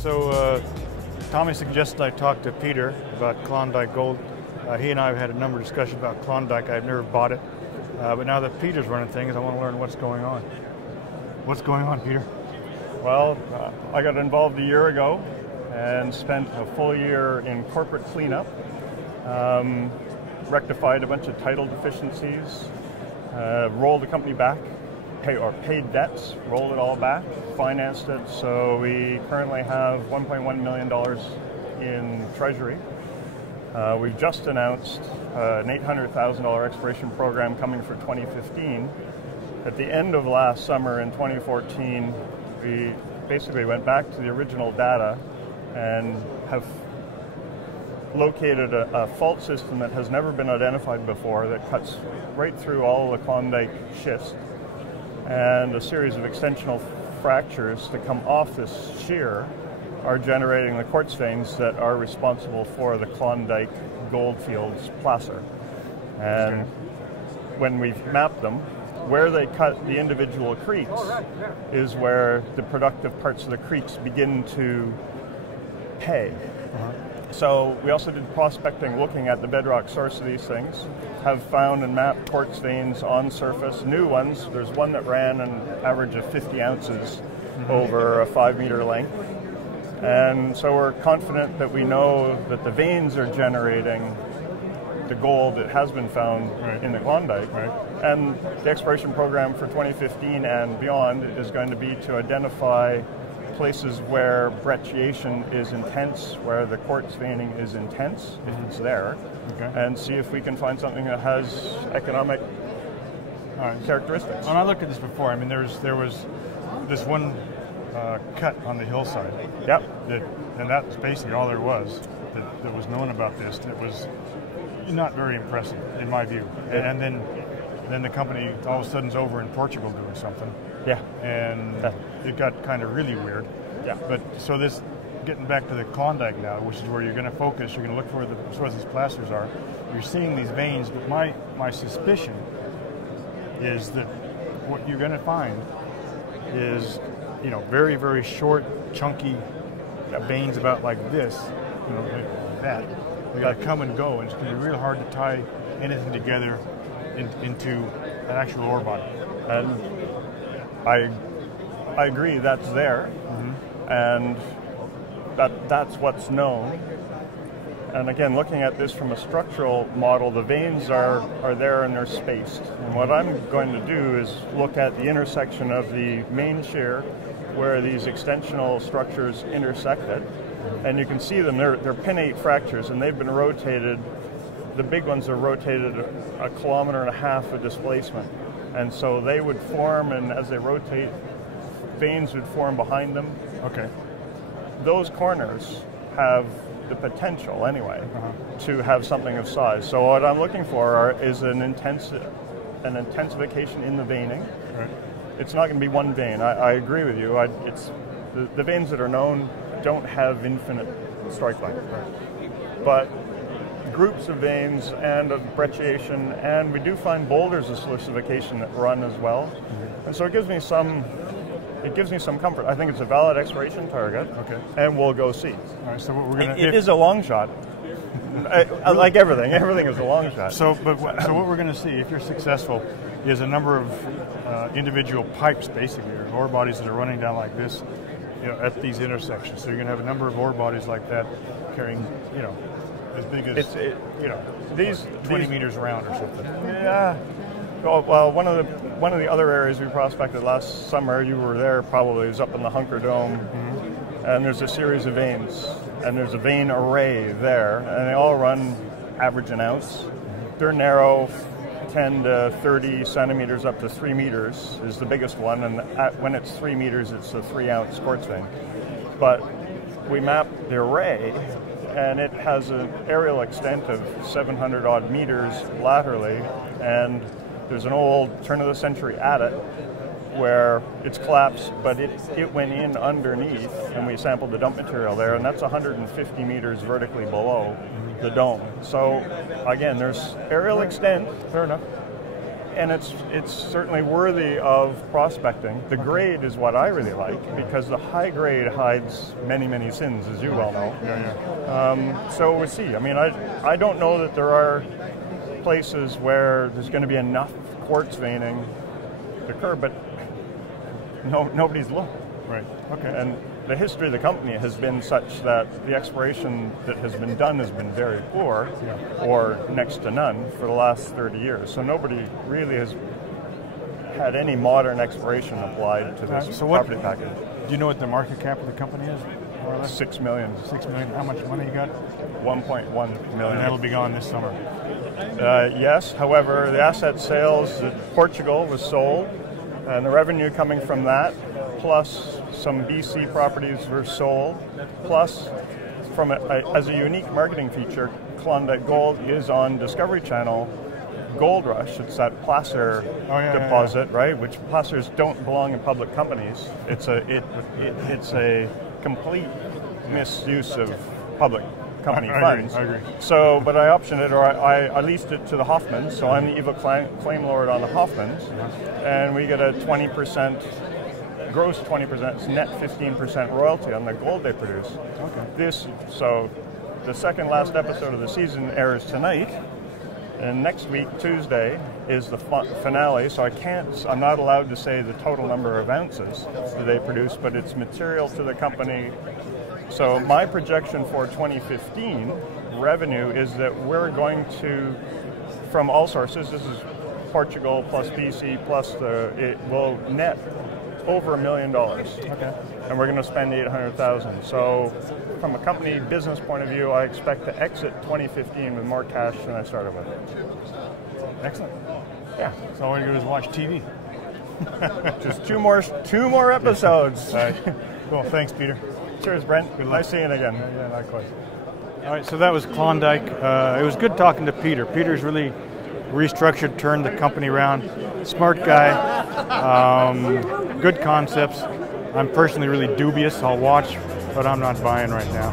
So Tommy suggested I talk to Peter about Klondike Gold. He and I have had a number of discussions about Klondike. I've never bought it. But now that Peter's running things, I want to learn what's going on. What's going on, Peter? Well, I got involved a year ago and spent a full year in corporate cleanup. Rectified a bunch of title deficiencies, rolled the company back, paid debts, rolled it all back, financed it. So we currently have $1.1 million in treasury. We've just announced an $800,000 exploration program coming for 2015. At the end of last summer in 2014, we basically went back to the original data and have located a fault system that has never been identified before that cuts right through all the Klondike schist, and a series of extensional fractures that come off this shear are generating the quartz veins that are responsible for the Klondike gold fields placer. And when we've mapped them, where they cut the individual creeks is where the productive parts of the creeks begin to pay. So we also did prospecting looking at the bedrock source of these things, have found and mapped quartz veins on surface, new ones. There's one that ran an average of 50 ounces over a 5-meter length. And so we're confident that we know that the veins are generating the gold that has been found in the Klondike. And the exploration program for 2015 and beyond is going to be to identify places where brecciation is intense, where the quartz veining is intense, if it's there, and see if we can find something that has economic characteristics. When I looked at this before, I mean, there was this one cut on the hillside. Yep. And that's basically all there was that was known about this. It was not very impressive, in my view. And then the company all of a sudden is over in Portugal doing something. Yeah. And it got kind of really weird. Yeah. But so this, getting back to the Klondike now, which is where you're going to focus, you're going to look for where these placers are. You're seeing these veins, but my suspicion is that what you're going to find is, you know, very, very short, chunky veins about like this, you know, like that. They're going to come and go, and it's going to be real hard to tie anything together into an actual ore body. And I agree that's there, and that's what's known. And again, looking at this from a structural model, the veins are there and they're spaced. And what I'm going to do is look at the intersection of the main shear where these extensional structures intersected. And you can see them, they're pinnate fractures, and they've been rotated. The big ones are rotated 1.5 kilometers of displacement. And so they would form, and as they rotate, veins would form behind them. Okay. Those corners have the potential, anyway, to have something of size. So what I'm looking for is an intensification in the veining. Right. It's not going to be one vein. I agree with you. It's the veins that are known don't have infinite strike length. But groups of veins and of brecciation, and we do find boulders of silicification that run as well. And so it gives me some comfort. I think it's a valid exploration target. Okay. And we'll go see. All right, so what we're going to... It is a long shot. Like everything is a long shot. So what we're going to see, if you're successful, is a number of individual pipes, basically, or ore bodies that are running down like this, you know, at these intersections. So you're going to have a number of ore bodies like that carrying, you know, as big as, you know, these 20 meters around or something. Yeah. Well, one of the other areas we prospected last summer, you were there probably, is up in the Hunker Dome, and there's a series of veins, and there's a vein array there, and they all run average an ounce. They're narrow, 10 to 30 centimeters up to 3 meters is the biggest one, and when it's 3 meters, it's a 3-ounce quartz vein. But we mapped the array, and it has an aerial extent of 700 odd meters laterally, and there's an old turn-of-the-century adit where it's collapsed, but it went in underneath, and we sampled the dump material there, and that's 150 meters vertically below the dome. So again, there's aerial extent, fair enough, and it's certainly worthy of prospecting. The grade is what I really like, because the high grade hides many, many sins, as you well know. So we'll see. I mean, I don't know that there are places where there's going to be enough quartz veining to occur, but nobody's looked. Right. Okay. And the history of the company has been such that the exploration that has been done has been very poor, or next to none, for the last 30 years. So nobody really has had any modern exploration applied to this property package. Do you know what the market cap of the company is? More or less? 6 million. 6 million. How much money you got? 1.1 million. And that'll be gone this summer. Yes. However, the asset sales in Portugal was sold, and the revenue coming from that, plus some BC properties were sold, plus from as a unique marketing feature, Klondike Gold is on Discovery Channel. Gold Rush, it's that placer deposit, right? Which placers don't belong in public companies. It's a complete misuse of public company funds. I agree. So, but I optioned it, or I leased it to the Hoffmans. So I'm the evil claim lord on the Hoffmans, and we get a 20%. Gross 20%, net 15% royalty on the gold they produce. Okay. So the second last episode of the season airs tonight, and next week, Tuesday, is the finale. So I'm not allowed to say the total number of ounces that they produce, but it's material to the company. So my projection for 2015 revenue is that we're going to, from all sources, this is Portugal plus BC plus it will net over $1 million. Okay. And we're going to spend $800,000. So from a company business point of view, I expect to exit 2015 with more cash than I started with. Excellent. Yeah. So all you do is watch TV. Just two more episodes. All right. Cool. Thanks, Peter. Cheers, Brent. Good luck. Nice seeing you again. Yeah, likewise. All right, so that was Klondike. It was good talking to Peter. Peter's really restructured, turned the company around. Smart guy, good concepts. I'm personally really dubious. I'll watch, but I'm not buying right now.